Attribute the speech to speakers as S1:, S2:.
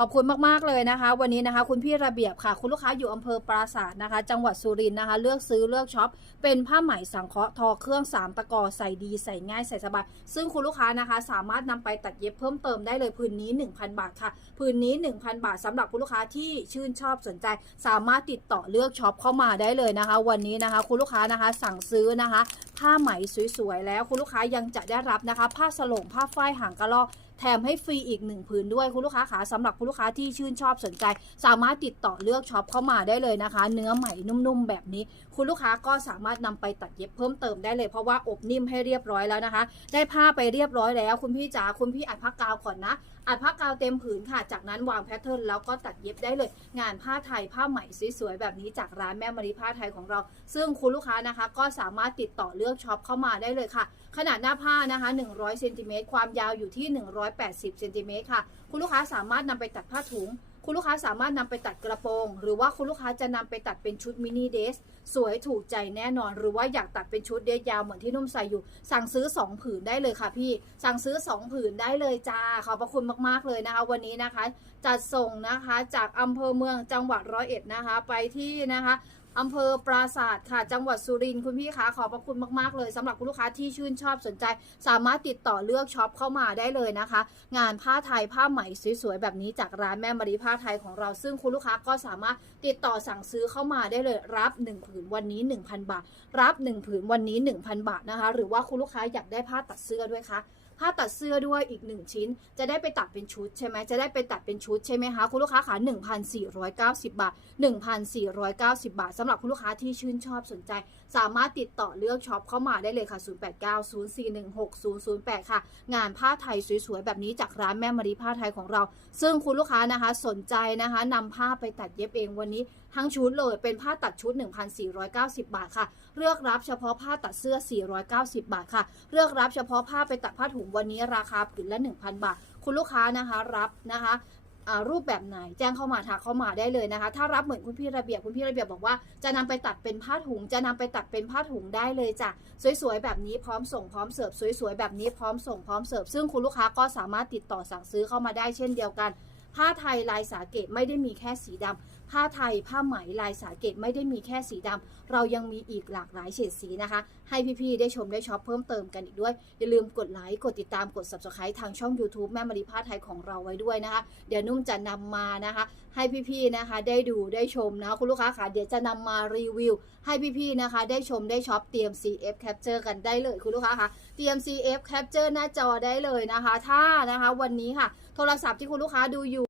S1: ขอบคุณมากๆเลยนะคะ วันนี้นะคะ คุณพี่ระเบียบค่ะ คุณลูกค้าอยู่อำเภอปราสาทนะคะ จังหวัดสุรินทร์นะคะ เลือกซื้อเลือกช็อป เป็นผ้าไหมสังเคราะห์ทอเครื่องสามตะกอใส่ดีใส่ง่ายใส่สบาย ซึ่งคุณลูกค้านะคะ สามารถนำไปตัดเย็บเพิ่มเติมได้เลยพื้นนี้ 1,000 บาทค่ะพื้นนี้ 1,000 บาทสำหรับคุณลูกค้าที่ชื่นชอบสนใจ สามารถติดต่อเลือกช็อปเข้ามาได้เลยนะคะ วันนี้นะคะ คุณลูกค้านะคะ สั่งซื้อนะคะผ้าไหมสวยๆแล้วคุณลูกค้ายังจะได้รับนะคะ ผ้าสโลงผ้าฝ้ายหางกระรอกแถมให้ฟรีอีกหนึ่งผืนด้วยคุณลูกค้าขาสำหรับคุณลูกค้าที่ชื่นชอบสนใจ สามารถติดต่อเลือกช็อปเข้ามาได้เลยนะคะ เนื้อไหมนุ่มๆแบบนี้ คุณลูกค้าก็สามารถนำไปตัดเย็บเพิ่มเติมได้เลย เพราะว่าอบนิ่มให้เรียบร้อยแล้วนะคะ ได้ผ้าไปเรียบร้อยแล้ว คุณพี่จ๋าคุณพี่อัดผ้ากาวก่อนนะอัดผ้ากาวเต็มผืนค่ะ จากนั้นวางแพทเทิร์นแล้วก็ตัดเย็บได้เลย งานผ้าไทยผ้าไหมสวยๆแบบนี้จากร้านแม่มารีผ้าไทยของเรา ซึ่งคุณลูกค้านะคะ ก็สามารถติดต่อเลือกช็อปเข้ามาได้เลยค่ะ ขนาดหน้าผ้านะคะ100เซนติเมตรความยาวอยู่ที่ 180เซนติเมตรค่ะ คุณลูกค้าสามารถนำไปตัดผ้าถุง คุณลูกค้าสามารถนำไปตัดกระโปรง หรือว่าคุณลูกค้าจะนำไปตัดเป็นชุดมินิเดสสวยถูกใจแน่นอน หรือว่าอยากตัดเป็นชุดเดรสยาวเหมือนที่นุ่มใส่อยู่ สั่งซื้อ 2 ผืนได้เลยค่ะพี่ สั่งซื้อ 2 ผืนได้เลยจ้า ขอบพระคุณมากๆเลยนะคะ วันนี้นะคะ จัดส่งนะคะจากอำเภอเมืองจังหวัดร้อยเอ็ดนะคะ ไปที่นะคะ อำเภอปราศาสตร์ค่ะ จังหวัดสุรินทร์คุณพี่คะขอบพระคุณมากๆเลยสำหรับคุณลูกค้าที่ชื่นชอบสนใจ สามารถติดต่อเลือกช็อปเข้ามาได้เลยนะคะ งานผ้าไทยผ้าไหมสวยๆแบบนี้จากร้านแม่มารีผ้าไทยของเรา ซึ่งคุณลูกค้าก็สามารถติดต่อสั่งซื้อเข้ามาได้เลย รับ 1 ผืนวันนี้ 1,000 บาท รับ 1 ผืนวันนี้ 1,000 บาทนะคะ หรือว่าคุณลูกค้าอยากได้ผ้าตัดเสื้อด้วยคะ ผ้าตัดเสื้อด้วยอีก 1 ชิ้น จะได้ไปตัดเป็นชุดใช่ไหมจะได้ไปตัดเป็นชุดใช่ไหมคะคุณลูกค้าขา1,490 บาท 1,490 บาทสำหรับคุณลูกค้าที่ชื่นชอบสนใจ สามารถติดต่อเลือกช็อปเข้ามาได้เลยค่ะ 0890416008 ค่ะ งานผ้าไทยสวยๆ แบบนี้จากร้านแม่มารีผ้าไทยของเรา ซึ่งคุณลูกค้านะคะสนใจนะคะนำผ้าไปตัดเย็บเองวันนี้ทั้งชุดเลยเป็นผ้าตัดชุด 1,490 บาทค่ะ เลือกรับเฉพาะผ้าตัดเสื้อ 490 บาทค่ะ เลือกรับเฉพาะผ้าไปตัดผ้าถุงวันนี้ราคาผืนละ 1,000 บาท คุณลูกค้านะคะรับนะคะรูปแบบไหนแจ้งเข้ามาทักเข้ามาได้เลยนะคะ ถ้ารับเหมือนคุณพี่ระเบียบคุณพี่ระเบียบบอกว่าจะนำไปตัดเป็นผ้าถุง จะนำไปตัดเป็นผ้าถุงได้เลยจ้ะสวยๆแบบนี้พร้อมส่งพร้อมเสิร์ฟสวยๆแบบนี้พร้อมส่งพร้อมเสิร์ฟซึ่งคุณลูกค้าก็สามารถติดต่อสั่งซื้อเข้ามาได้เช่นเดียวกัน ผ้าไทยลายสาเกตไม่ได้มีแค่สีดำผ้าไทยผ้าไหมลายสาเกตไม่ได้มีแค่สีดำเรายังมีอีกหลากหลายเฉดสีนะคะ ให้พี่ๆได้ชมได้ช็อปเพิ่มเติมกันอีกด้วย อย่าลืมกดไลค์กดติดตามกด subscribe ทางช่อง YouTube แม่มารีผ้าไทยของเราไว้ด้วยนะคะ เดี๋ยวนุ่มจะนำมานะคะ ให้พี่ๆนะคะ ได้ดูได้ชมนะคุณลูกค้าค่ะเดี๋ยวจะนำมารีวิว ให้พี่ๆนะคะ ได้ชมได้ช็อปเตรียม CF Capture กันได้เลยคุณลูกค้าค่ะเตรียม CF Capture หน้าจอได้เลยนะคะ ถ้านะคะ วันนี้ค่ะ โทรศัพท์ที่คุณลูกค้าดูอยู่